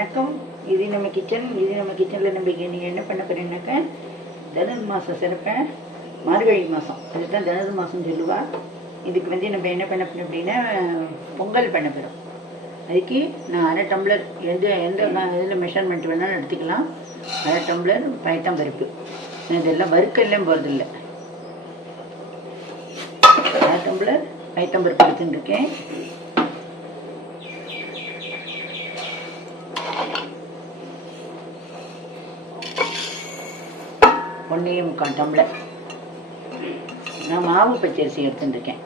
வணக்கம். இது நம்ம கிச்சன் இது நம்ம கிச்சனில் நம்ம நீங்கள் என்ன பண்ண போறீங்கன்னாக்கா தனுர் மாதம் சிறப்பை மார்கழி மாதம் அதுதான் தனுர் மாதம் சொல்லுவாள் இதுக்கு வந்து நம்ம என்ன பண்ண போறோம் அப்படின்னா பொங்கல் பண்ண போகிறோம் அதுக்கு நான் அரை டம்ளர் எந்த எந்த நான் இதில் மெஷர்மெண்ட் வேணாலும் எடுத்துக்கலாம். அரை டம்ளர் பயத்தம்பருப்பு நான் இதெல்லாம் வறுக்கெல்லாம் போகிறதில்ல அரை டம்ளர் பயத்தம்பருப்பு எடுத்துட்டுருக்கேன் ஒன்றே முக்கால் டம்ளர் நான் மாவு பச்சரிசி எடுத்துட்டுருக்கேன்.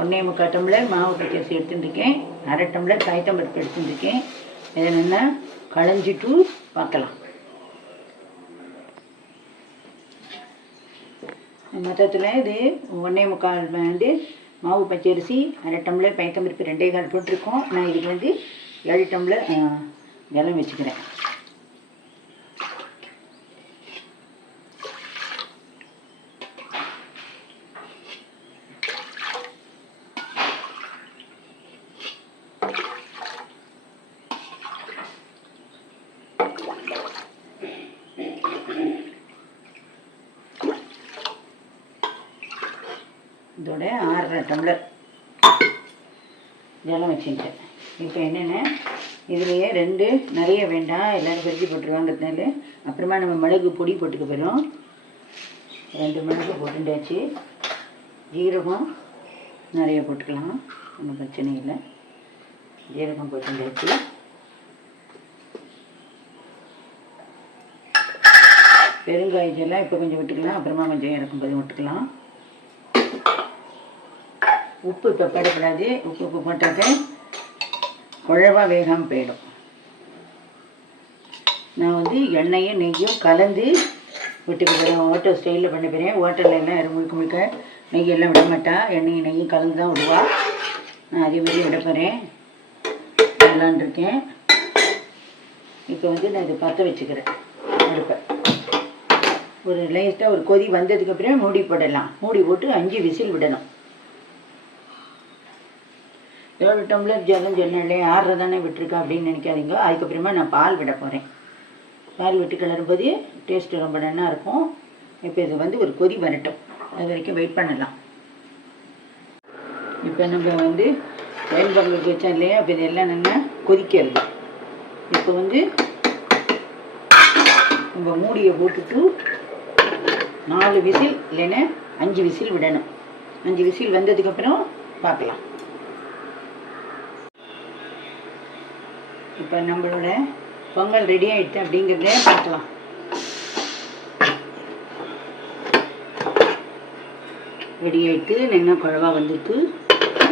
ஒன்றே முக்கால் டம்ளர் மாவு பச்சரிசி எடுத்துட்டுருக்கேன். அரை டம்ளர் காய்த்தம்பருப்பு எடுத்துட்டுருக்கேன். இதை நல்லா களைஞ்சிட்டு பார்க்கலாம். மொத்தத்தில் இது ஒன்றே முக்கால் வந்து மாவு பச்சரிசி அரை டம்ளர் பயத்தம்பருப்பு ரெண்டே கால் போட்டிருக்கோம். நான் இதுக்கு வந்து ஏழு டம்ளர் ஆ, வச்சுக்கிறேன் இதோட ஆறரை டம்ளர் ஜலம் வச்சுட்டேன் இப்போ என்னென்ன இதுலேயே ரெண்டு நிறைய வேண்டாம் எல்லோரும் பெருக்கி போட்டதுனால அப்புறமா நம்ம மிளகு பொடி போட்டுக்க போகிறோம் ரெண்டு மிளகு போட்டுட்டாச்சு ஜீரகம் நிறைய போட்டுக்கலாம். ஒன்றும் பிரச்சனை இல்லை. ஜீரகம் போட்டுட்டாச்சு பெருங்காயத்தெல்லாம் இப்போ கொஞ்சம் விட்டுக்கலாம். அப்புறமா கொஞ்சம் இறக்கும்போது விட்டுக்கலாம். உப்பு இப்போ படப்படாது. உப்பு உப்பு போட்டாக்க குழவா வேகாமல் போயிடும். நான் வந்து எண்ணெயும் நெய்யும் கலந்து விட்டுக்க போகிறேன் ஹோட்டல் ஸ்டைலில் பண்ண போகிறேன் ஹோட்டலில் எல்லாம் முழுக்க முழுக்க நெய் எல்லாம் விட மாட்டா. எண்ணெயும் நெய்யும் கலந்து தான் விடுவா. நான் அதே மாதிரி விட போகிறேன் விடலான் இருக்கேன். இப்போ வந்து நான் இதை பற்ற வச்சுக்கிறேன். அடுப்பை. ஒரு லைட்டாக ஒரு கொதி வந்ததுக்கு அப்புறம் மூடி போடலாம். மூடி போட்டு அஞ்சு விசில் விடணும். ஏழு டம்ளர் ஜலம் சொன்னே ஆறரை தானே விட்டுருக்கேன் அப்படின்னு நினைக்காதீங்க. அதுக்கப்புறமா நான் பால் விட போகிறேன் பால் விட்டு கிளறும்போது டேஸ்ட்டு ரொம்ப நல்லா இருக்கும். இப்போ இது வந்து ஒரு கொதி வரட்டும். அது வரைக்கும் வெயிட் பண்ணலாம். இப்போ நம்ம வந்து வயல் பங்களுக்கு வச்சோம் இல்லையா? அப்போ இதெல்லாம் நல்லா கொதிக்கிறது. இப்போ வந்து நம்ம மூடியை போட்டுட்டு நாலு விசில் இல்லைன்னா அஞ்சு விசில் விடணும். அஞ்சு விசில் வந்ததுக்கப்புறம் பார்க்கலாம். இப்போ நம்மளோட பொங்கல் ரெடி ஆயிடுச்சு அப்படிங்கிறத பார்க்கலாம். ரெடி ஆயிட்டு நின்று குழவா வந்துட்டு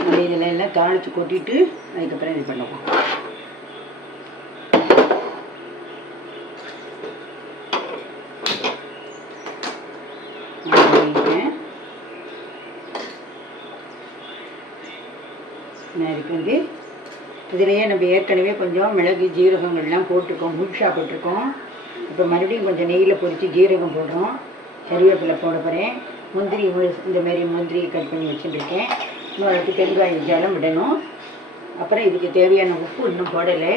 நம்ம இதில் எல்லாம் தாளித்து கொட்டிட்டு அதுக்கப்புறம் இது பண்ணுவோம் நான் பண்ணிட்டேன். நான் இதுக்கு வந்து இதுலேயே நம்ம ஏற்கனவே கொஞ்சம் மிளகு ஜீரகங்கள்லாம் போட்டிருக்கோம் முழுஷா போட்டிருக்கோம். இப்போ மறுபடியும் கொஞ்சம் நெய்யில் பொரித்து ஜீரகம் போடுறோம். கருவேப்பிலை போட போகிறேன் முந்திரி இந்த மாதிரி முந்திரி கட் பண்ணி வச்சுருக்கேன். இன்னொரு பெருங்காயம் ஜலம் விடணும். அப்புறம் இதுக்கு தேவையான உப்பு இன்னும் போடலை.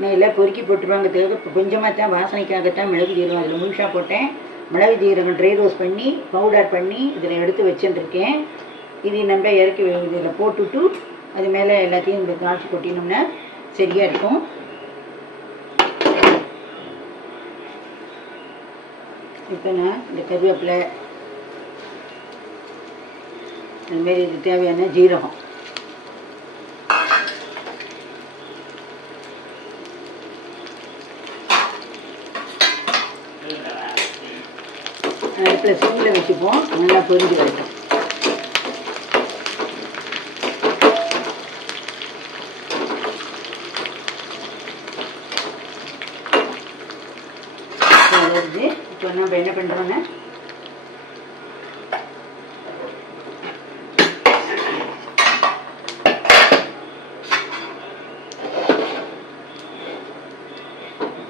நான் எல்லாம் பொறுக்கி போட்டுருவாங்க. தேவை கொஞ்சமாக தான் வாசனைக்காகத்தான் மிளகு ஜீரகம் அதில் முழுஷா போட்டேன். மிளகு ஜீரகம் ட்ரை ரோஸ் பண்ணி பவுடர் பண்ணி இதில் எடுத்து வச்சுருக்கேன். இது நம்ம இறக்கி இதில் போட்டுவிட்டு அது மேலே எல்லாத்தையும் இந்த திராட்சை கொட்டினோம்னா சரியாக இருக்கும். இப்போ நான் இந்த கருவேப்பிலை அதுமாரி இது தேவையான ஜீரகம். அடுப்பில் சிம்மில் வச்சுப்போம். நல்லா பொரிஞ்சு வரைக்கும் இப்போ வருது இப்போ என்ன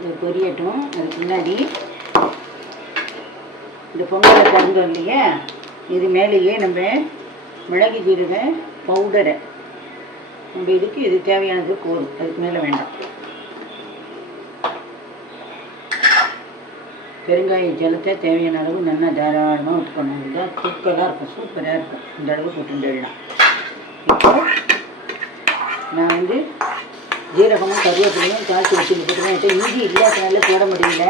இது பொரியட்டும் அதுக்கு முன்னாடி இந்த பொங்கலை திறந்தோம் இல்லையா? இது மேலேயே நம்ம மிளகு ஜீரக பவுடரை. நம்ம இதுக்கு இது தேவையானது போதும். அதுக்கு மேலே வேண்டாம். பெருங்காய ஜலத்தை தேவையான அளவு நல்லா தாராளமாக ஊற்றுக்கணும் இதுதான் தூக்கலாக இருக்கும். சூப்பராக இருக்கும். இந்த அளவு போட்டுடலாம் இப்போ நான் வந்து ஜீரகமும் கருவேப்பிலையும் காய்ச்சி வச்சுட்டு போட்டுருவேன். இஞ்சி இல்லாதனால போட முடியல.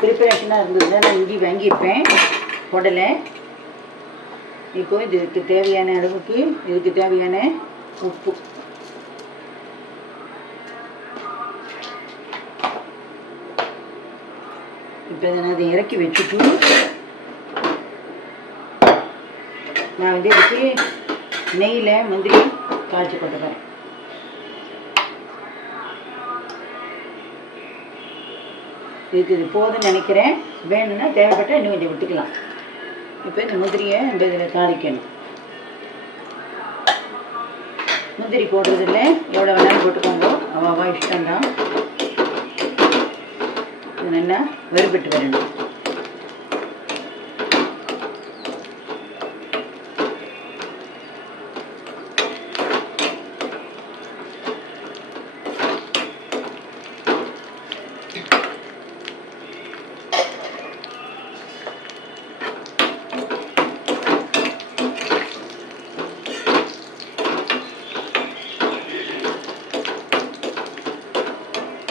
ப்ரிப்பரேஷனாக இருந்ததுன்னா நான் இஞ்சி வாங்கியிருப்பேன். போடலை. இப்போ இதுக்கு தேவையான அளவுக்கு இதுக்கு தேவையான உப்பு. இருக்கிறது அதை இறக்கி வச்சுட்டு நான் வந்து இதுக்கு நெய்யில் முந்திரி காய்ச்சி போட்டுக்கிறேன் இதுக்கு இது போதும்னு நினைக்கிறேன். வேணும்னா தேவைப்பட்டால் இன்னும் கொஞ்சம் விட்டுக்கலாம். இப்போ இந்த முந்திரியை இந்த இதில் தாளிக்கணும். முந்திரி போடுறதில்ல. எவ்வளோ வேணாலும் போட்டுக்கோங்க. அவ்வளோவா இஷ்டம்தான். இது நல்லா வறுபட்டு வரணும்.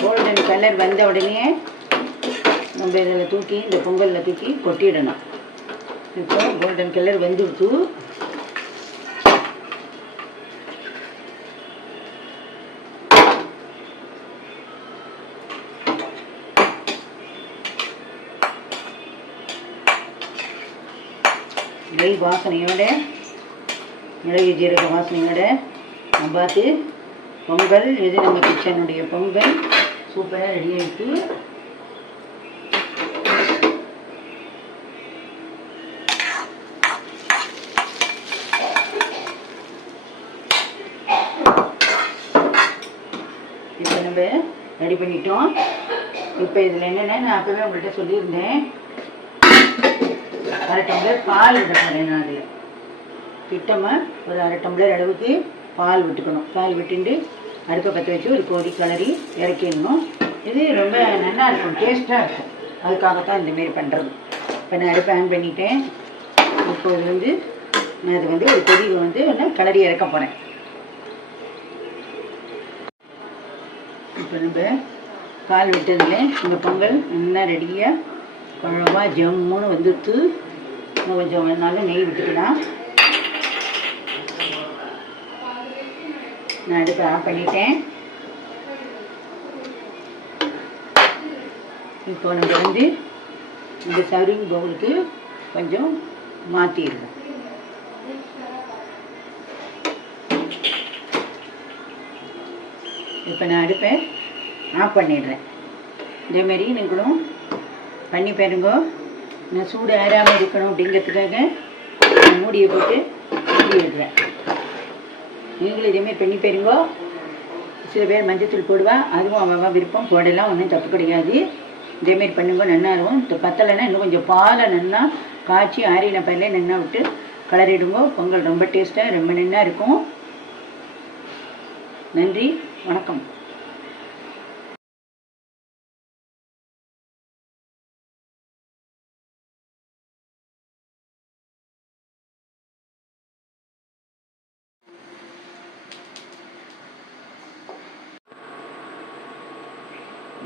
கோல்டன் கலர் வந்த உடனே இதில் தூக்கி இந்த பொங்கலில் தூக்கி கொட்டிடணும். இப்போ கோல்டன் கலர் வந்துடுத்து நெய் வாசனையோட மிளகு ஜீரக வாசனையோட நம்ம பார்த்து பொங்கல் இது நம்ம கிச்சனுடைய பொங்கல். சூப்பராக ரெடி ஆகிட்டு ரெடி பண்ணிட்டோம். இப்போ இதில் என்னென்ன? நான் அப்போவே உங்கள்கிட்ட சொல்லியிருந்தேன். அரை டம்ளர் பால் விட போகிறேன் நான் அதில். திட்டமாக ஒரு அரை டம்ளர் அளவுக்கு பால் விட்டுக்கணும். பால் விட்டுண்டு அடுப்பை பற்ற வச்சு ஒரு கோதி கிளறி இறக்கிடணும். இது ரொம்ப நல்லா இருக்கும். டேஸ்ட்டாக இருக்கும். அதுக்காகத்தான் இந்தமாரி பண்ணுறது இப்போ நான் அடுப்பை ஆன் பண்ணிட்டேன். இப்போது வந்து நான் இது வந்து ஒரு கொதி வந்து நான் கிளறி இறக்க போகிறேன் இப்போ நம்ம பால் இந்த பொங்கல் நல்லா ரெடியாக குழம்பா ஜம்முன்னு வந்துட்டு இன்னும் கொஞ்சம் வேணாலும் நெய் விட்டுக்கலாம். நான் அடுப்பை ஆஃப் பண்ணிட்டேன். இப்போ நம்ம வந்து இந்த சர்விங் பவுலுக்கு கொஞ்சம் மாற்றிடுவோம் இப்போ நான் அடுப்பேன் ஆஃப் பண்ணிடுறேன். இதேமாரி நீங்களும் பண்ணி பாருங்க. நான் சூடு ஆறாமல் இருக்கணும் அப்படிங்கிறதுக்காக நான் மூடியை போட்டு மூடி விடுறேன் நீங்களும் இதேமாரி பண்ணி பாருங்க. சில பேர் மஞ்சத்தூள் போடுவா அதுவும் அவன் விருப்பம். போடலாம் ஒன்றும் தப்பு கிடையாது. இதேமாரி பண்ணுங்க நல்லா இருக்கும். இந்த பத்தலைன்னா இன்னும் கொஞ்சம் பாலை நல்லா காய்ச்சி ஆறின பயிலே நல்லா விட்டு கலரிடுங்க பொங்கல் ரொம்ப டேஸ்ட்டாக ரொம்ப நல்லா இருக்கும். நன்றி வணக்கம்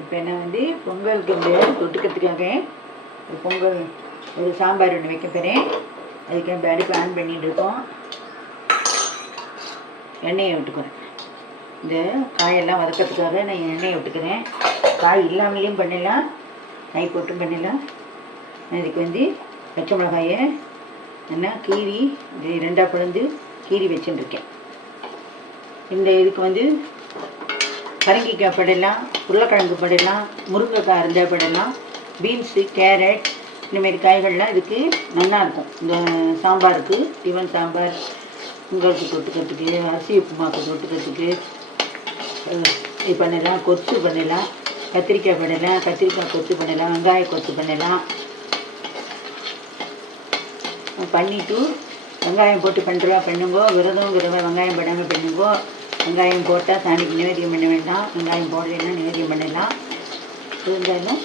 இப்போ நான் வந்து பொங்கலுக்கு இந்த தொட்டுக்கிறதுக்காக ஒரு பொங்கல் ஒரு சாம்பார் ஒன்று வைக்க போகிறேன் அதுக்கு நம்ம அடுப்பு ஆன் பண்ணிகிட்டு இருக்கோம். எண்ணெயை விட்டுக்கிறேன். இந்த காயெல்லாம் வதக்கிறதுக்காக நான் எண்ணெயை விட்டுக்கிறேன். காய் இல்லாமலேயும் பண்ணிடலாம் காய் போட்டும் பண்ணிடலாம் நான் இதுக்கு வந்து பச்சை மிளகாயை என்ன கீரி இது ரெண்டாக பிளந்து கீரி வச்சுட்டுருக்கேன். இந்த இதுக்கு வந்து பரங்கிக்காய் படையலாம் உருளைக்கிழங்கு படையலாம் முருங்கைக்காய் இருந்தால் படையலாம் பீன்ஸு கேரட் இந்தமாரி காய்கள்லாம் இதுக்கு நல்லாயிருக்கும் இந்த சாம்பாருக்கு டிஃபன் சாம்பார் உங்களுக்கு தொட்டுக்கிறதுக்கு அரிசி உப்புமாக்கு தொட்டுக்கிறதுக்கு இது பண்ணலாம் கொத்து பண்ணலாம் கத்திரிக்காய் பண்ணலாம் கத்திரிக்காய் கொத்து பண்ணலாம் வெங்காய கொத்து பண்ணலாம். பண்ணிவிட்டு வெங்காயம் போட்டு பண்ணுறவா பண்ணுங்கோ விரதங்கிறவ வெங்காயம் போடாமல் பண்ணுங்கோ வெங்காயம் போட்டால் சாமிக்கு நிவேதியம் பண்ண வேண்டாம். வெங்காயம் போடலைன்னா நிவேதியம் பண்ணலாம். இருந்தாலும்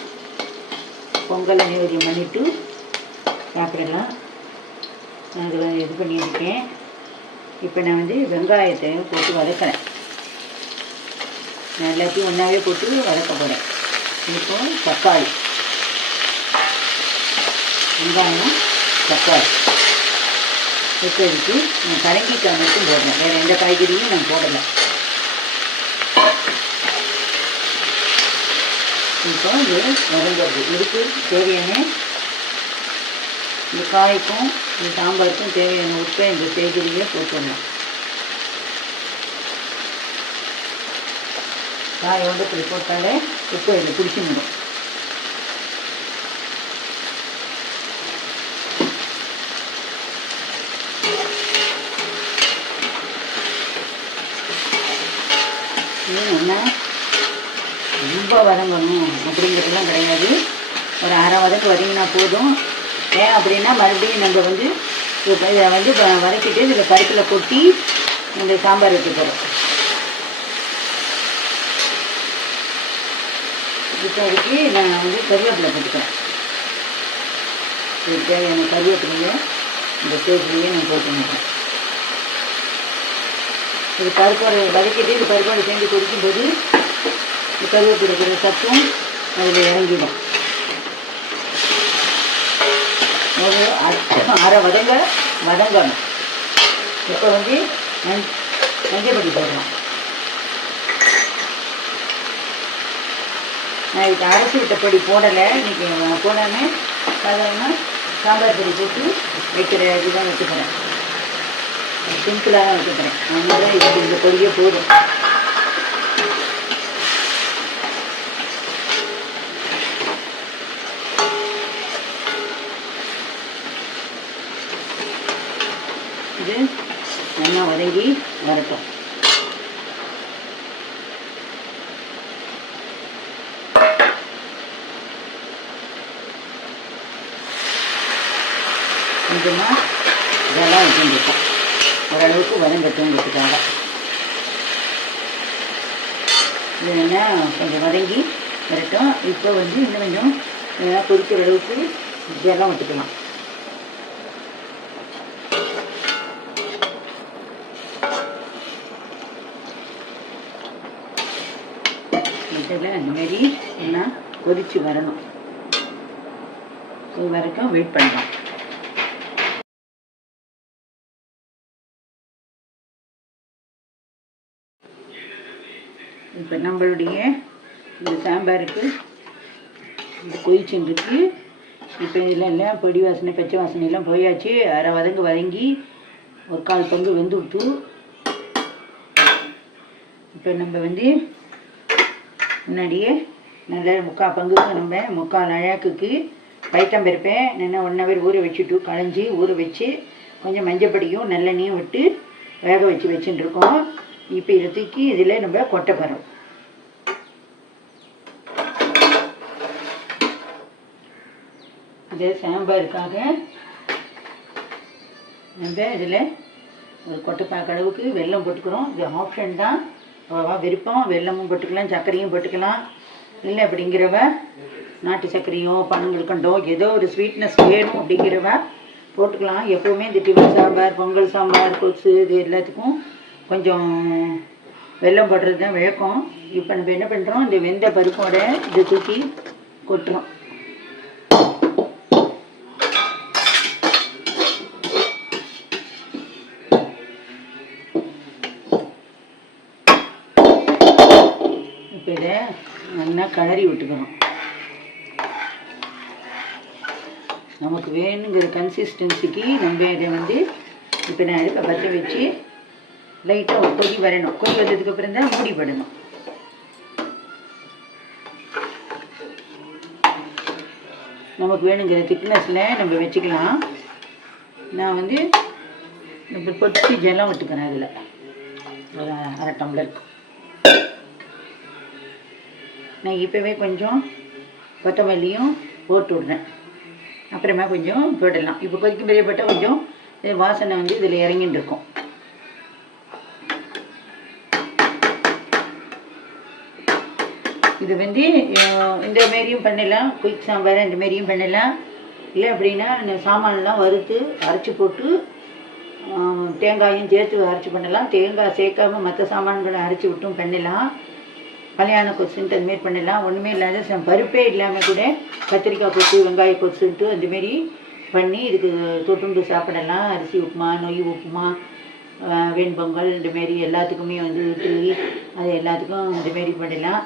பொங்கலை நிவேதியம் பண்ணிவிட்டு சாப்பிடலாம். நான் அதில் இது பண்ணியிருக்கேன். இப்போ நான் வந்து வெங்காயத்தை போட்டு வதக்கிறேன். நான் எல்லாத்தையும் ஒன்றாவே போட்டு வதக்க போகிறேன் இப்போ தக்காளி. வெங்காயம் தக்காளி. இப்போ நான் பரங்கிக்காய் மட்டும் போடுறேன். வேறு எந்த காய்கறியும் நான் போடலை. இப்போ இது வதங்கிறது. இதுக்கு தேவையான இந்த காய்க்கும் இந்த சாம்பாருக்கும் தேவையான உப்பை இந்த தேய்கறியே போட்டுடணும். காயோட இப்படி போட்டாலே உப்பு இதை பிடிச்சிடணும் இது நல்லா ரொம்ப வதங்கணும் அப்படிங்கிறதுலாம் கிடையாது. ஒரு அரை வதக்கு வதங்கினா போதும். ஏன் அப்படின்னா மறுபடியும் நம்ம வந்து இதை வந்து வதக்கிட்டு இதில் பருப்பில் கொட்டி இந்த சாம்பார் வைக்க போகிறோம் இப்போ நான் வந்து கருவேப்பிலை போட்டுக்கிறேன். தேவையான கருவேப்பிலையும் இந்த ஸ்டேஜ்லேயே நான் போட்டுக்கிறேன். இது பருப்போடு வதக்கிட்டு இது பருப்போட சேர்ந்து குடிக்கும்போது கருவேப்பிலை இருக்கிற சத்தும் அதில் இறங்கிடும். ஒரு அரை- அரை வதங்க வதங்கணும். இப்போ வந்து மஞ் மஞ்சள் பொடி நான் இதுக்கு அரைச்சி விட்ட பொடி போடலை. இன்னைக்கு போடாமல் சாதாரண சாம்பார் பொடி போட்டு வைக்கிற இதுதான் வச்சுக்கிறேன். சிம்பிளாக தான் வச்சுக்கிறேன். அதனால இதுக்கு இந்த பொடியே போதும் இது நல்லா வரட்டும். கொஞ்சமாக இதெல்லாம் வச்சுருக்கோம் ஓரளவுக்கு வதங்கட்டுங்கிறதுக்காக இது என்ன கொஞ்சம் வதங்கி வரட்டும். இப்போ வந்து இன்னும் கொஞ்சம் இதெல்லாம் கொதிக்கிற அளவுக்கு இதெல்லாம் விட்டுக்கலாம் இதில் இந்த மாதிரி எல்லாம் கொதிச்சு வரணும். இது வரைக்கும் வெயிட் பண்ணலாம் இப்போ நம்மளுடைய இந்த சாம்பாருக்கு இது கொதிச்சுருக்கு இப்ப இப்போ இதில் எல்லாம் பொடி வாசனை பச்சை வாசனை எல்லாம் போயாச்சு. அரை வதங்கு வதங்கி ஒரு கால் பங்கு வெந்து விட்டு இப்போ நம்ம வந்து முன்னாடியே நல்ல முக்கால் பங்குக்கு நம்ம முக்கால் அழாக்குக்கு பைத்தம்பருப்பை நல்லா ஒன் ஹவர் ஊற வச்சுட்டு களைஞ்சி ஊற வச்சு கொஞ்சம் மஞ்சப்படியும் நல்லெண்ணையும் விட்டு வேக வச்சு வச்சுட்டுருக்கோம். இப்போ இதை தூக்கி இதில் நம்ம கொட்டை போகிறோம் இது சாம்பாருக்காக நம்ம இதில் ஒரு கொட்டைப்பா கடவுக்கு வெல்லம் போட்டுக்கிறோம். இது ஆப்ஷன் தான். அவ்வளோவா விருப்பம். வெல்லமும் போட்டுக்கலாம் சர்க்கரையும் போட்டுக்கலாம். இல்லை அப்படிங்கிறவ நாட்டு சர்க்கரையோ பனங்கல்கண்டோ ஏதோ ஒரு ஸ்வீட்னஸ் வேணும் அப்படிங்கிறவ போட்டுக்கலாம். எப்போவுமே இந்த டிஃபன் சாம்பார் பொங்கல் சாம்பார் கொசு இது எல்லாத்துக்கும் கொஞ்சம் வெல்லம் போடுறது தான் வழக்கம். இப்போ நம்ம என்ன பண்ணுறோம் இந்த வெந்த பருப்போட இதை தூக்கி கொட்டுறோம் இப்போ இதை நல்லா கிளறி விட்டுக்கணும். நமக்கு வேணுங்கிற கன்சிஸ்டன்சிக்கு நம்ம இதை வந்து இப்போ நான் அடுப்பை பற்ற வச்சு லைட்டாக ஒரு கொதி வரணும். கொதி வந்ததுக்கப்புறம் தான் மூடி படணும். நமக்கு வேணுங்கிற திக்னஸில் நம்ம வச்சுக்கலாம். நான் வந்து இப்போ கொட்டி ஜலம் விட்டுக்கிறேன் அதில். ஒரு அரை டம்ளருக்கு நான் இப்போவே கொஞ்சம் கொத்தமல்லியும் போட்டு விடுறேன். அப்புறமா கொஞ்சம் போடலாம். இப்போ கொதிக்கும் பெரிய போட்டால் கொஞ்சம் வாசனை வந்து இதில் இறங்கிட்டு இருக்கும். இது வந்து இந்த மாரியும் பண்ணலாம். குயிக் சாம்பார் இந்த மாரியும் பண்ணலாம். இல்லை அப்படின்னா இந்த சாமான்லாம் வறுத்து அரைச்சி போட்டு தேங்காயும் சேர்த்து அரைச்சி பண்ணலாம். தேங்காய் சேர்க்காம மற்ற சாமான்களை அரைச்சி விட்டும் பண்ணலாம். கல்யாண கொசுன்ட்டு அதுமாரி பண்ணலாம் ஒன்றுமே இல்லாத பருப்பே இல்லாமல் கூட கத்திரிக்காய் கொசு வெங்காய கொசுன்ட்டு அந்தமாரி பண்ணி இதுக்கு தொட்டுண்டு சாப்பிடலாம். அரிசி உப்புமா நொய் உப்புமா வெண்பொங்கல் இந்தமாரி எல்லாத்துக்குமே வந்து இட்லி அது எல்லாத்துக்கும் இந்தமாரி பண்ணலாம்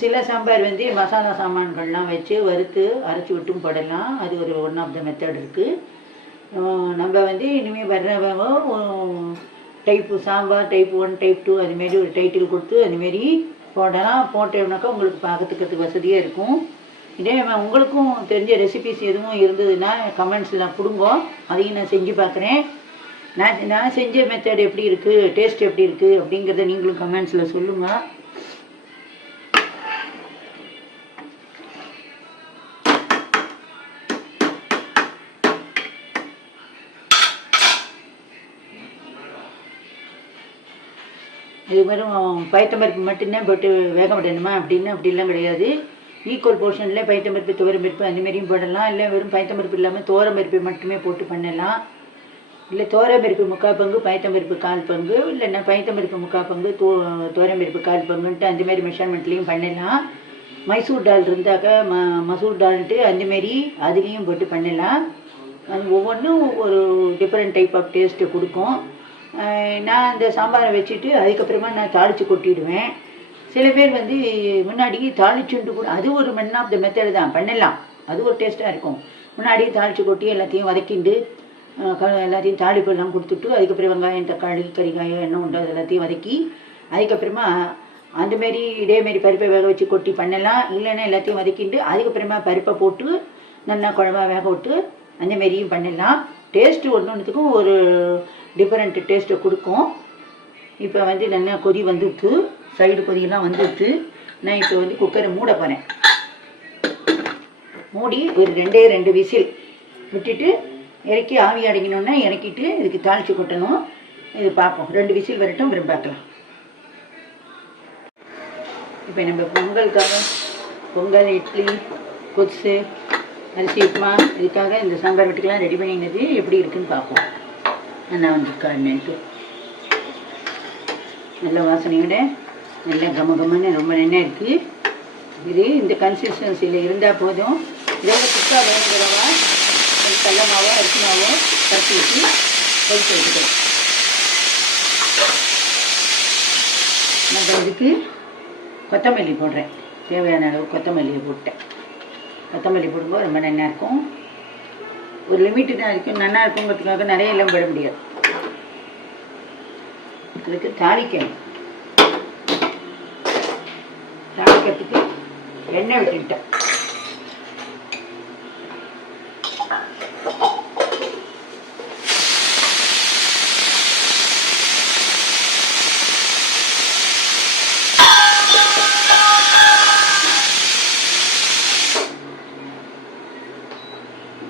சில சாம்பார் வந்து மசாலா சாமான்கள்லாம் வச்சு வறுத்து அரைச்சி விட்டும் போடலாம். அது ஒரு ஒன் ஆஃப் த மெத்தட் இருக்குது நம்ம வந்து இனிமேல் வர்றவங்க type sambar type one type two அதுமாரி ஒரு டைட்டில் கொடுத்து அதுமாரி போடலாம் போட்டோம்னாக்கா உங்களுக்கு பார்க்கறதுக்கு வசதியாக இருக்கும். இதே உங்களுக்கும் தெரிஞ்ச ரெசிபிஸ் எதுவும் இருந்ததுன்னா கமெண்ட்ஸில் கொடுங்க. அதையும் நான் செஞ்சு பார்க்குறேன். நான் நான் செஞ்ச மெத்தட் எப்படி இருக்குது டேஸ்ட் எப்படி இருக்குது அப்படிங்கிறத நீங்களும் கமெண்ட்ஸில் சொல்லுங்கள் இது வெறும் பயத்தம்பருப்பு மட்டும்தான் போட்டு வேக விடணுமா? அப்படின்னு அப்படிலாம் கிடையாது. ஈக்குவல் போர்ஷனில் பயத்தம்பருப்பு துவரம்பருப்பு அந்த மாதிரியும் போடலாம். இல்லை வெறும் பயத்தம்பருப்பு இல்லாமல் துவரம்பருப்பு மட்டுமே போட்டு பண்ணலாம். இல்லை துவரம்பருப்பு முக்கால் பங்கு பயத்தம்பருப்பு கால் பங்கு இல்லைன்னா பயத்தம்பருப்பு முக்கால் பங்கு தோ துவரம்பருப்பு கால் பங்குன்ட்டு அந்த மாதிரி மெஷர்மெண்ட்லேயும் பண்ணலாம். மைசூர் டால் இருந்தாக்கா ம மசூர் டால்ன்ட்டு அந்தமாரி அதுலேயும் போட்டு பண்ணலாம். அது ஒவ்வொன்றும் ஒரு டிஃப்ரெண்ட் டைப் ஆஃப் டேஸ்ட்டு கொடுக்கும். நான் இந்த சாம்பாரை வச்சுட்டு அதுக்கப்புறமா நான் தாளித்து கொட்டிடுவேன். சில பேர் வந்து முன்னாடி தாளிச்சுண்டு கூட அது ஒரு மென் ஆஃப் த மெத்தடு தான் பண்ணலாம். அது ஒரு டேஸ்ட்டாக இருக்கும். முன்னாடி தாளித்து கொட்டி எல்லாத்தையும் வதக்கிண்டு க- எல்லாத்தையும் தாளிப்பு எல்லாம் கொடுத்துட்டு அதுக்கப்புறம் வெங்காயம் தக்காளி கறிகாயம் என்ன உண்டோ அது எல்லாத்தையும் வதக்கி அதுக்கப்புறமா அந்த மாரி பருப்பை வேக வச்சு கொட்டி பண்ணலாம். இல்லைன்னா எல்லாத்தையும் வதக்கிண்டு அதுக்கப்புறமா பருப்பை போட்டு நல்லா குழம்பா வேக விட்டு அந்தமாரியும் பண்ணலாம். டேஸ்ட்டு ஒன்று ஒன்றுத்துக்கும் ஒரு டிஃப்ரெண்ட் டேஸ்ட்டை கொடுக்கும். இப்போ வந்து நல்லா கொதி வந்துடுத்து சைடு கொதியெல்லாம் வந்துடுத்து நான் இப்போ வந்து குக்கரை மூட போகிறேன் மூடி ஒரு ரெண்டே ரெண்டு விசில் விட்டுட்டு இறக்கி ஆவி அடங்கினோன்னே இறக்கிட்டு இதுக்கு தாளித்து கொட்டணும். இது பார்ப்போம். ரெண்டு விசில் வரட்டும் அப்புறம் பார்க்கலாம். இப்போ நம்ம பொங்கலுக்காக பொங்கல் இட்லி கொசு அரிசி உப்புமா இதுக்காக இந்த சாம்பார் வெட்டுக்கெல்லாம் ரெடி பண்ணினது எப்படி இருக்குன்னு பார்ப்போம். நல்லா வந்துருக்கா என்னன்ட்டு. நல்ல வாசனையோட நல்ல கம கமன்னு ரொம்ப நெண்ணெய் இருக்குது இது இந்த கன்சிஸ்டன்சியில் இருந்தால் போதும். இதோட குக்கா வேணுங்கிறவா கொஞ்சம் கடல மாவோ அரிசி மாவோ கரைச்சி வச்சு கொதிக்க வைக்கிட்டோம் நான் இதுக்கு கொத்தமல்லி போடுறேன். தேவையான அளவு கொத்தமல்லியை போட்டேன். கொத்தமல்லி போடும்போது ரொம்ப நல்லா இருக்கும். ஒரு லிமிட்டு தான் இருக்கும். நல்லா இருக்குங்கிறதுக்காக நிறைய எல்லாம் போட முடியாது. அதுக்கு தாளிக்கணும். தாளிக்கிறதுக்கு எண்ணெய் விட்டுக்கிட்டேன்.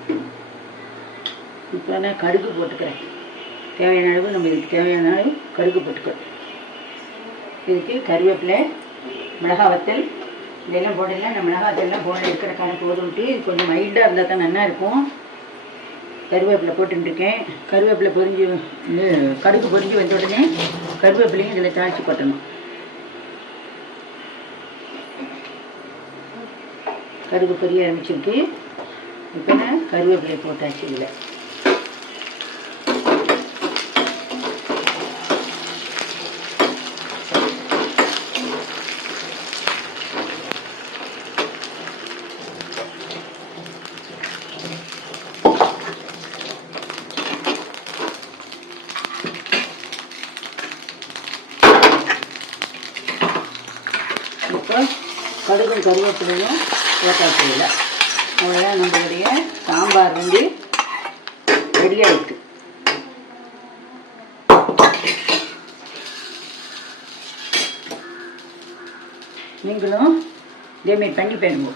Thank you. இப்போ நான் கடுகு போட்டுக்கிறேன். தேவையான அளவு நம்ம இதுக்கு தேவையான அளவு கடுகு போட்டுக்கிறோம். இதுக்கு கருவேப்பிலை மிளகா வத்தல் இதெல்லாம் போடலாம் நான் மிளகா வத்தல்லாம் போட இருக்கிற கணக்கு போதும்ட்டு இது கொஞ்சம் மைல்டாக இருந்தால் தான் நல்லா இருக்கும். கருவேப்பிலை போட்டுருக்கேன் கருவேப்பிலை பொரிஞ்சு இது கடுகு பொரிஞ்சு வந்த உடனே கருவேப்பிலையும் இதில் தாளித்து கொட்டணும். கடுகு பொரிய ஆரம்பிச்சிருக்கு. இப்போ நான் கருவேப்பிலை போட்டாச்சு இதில் இப்போ கடுகும் கருவேப்பிலையும் போட்டாச்சு அவ்வளோதான் நம்மளுடைய சாம்பார் வந்து ரெடி ஆயிடுச்சு நீங்களும் இதேமாரி பண்ணி பேருங்க.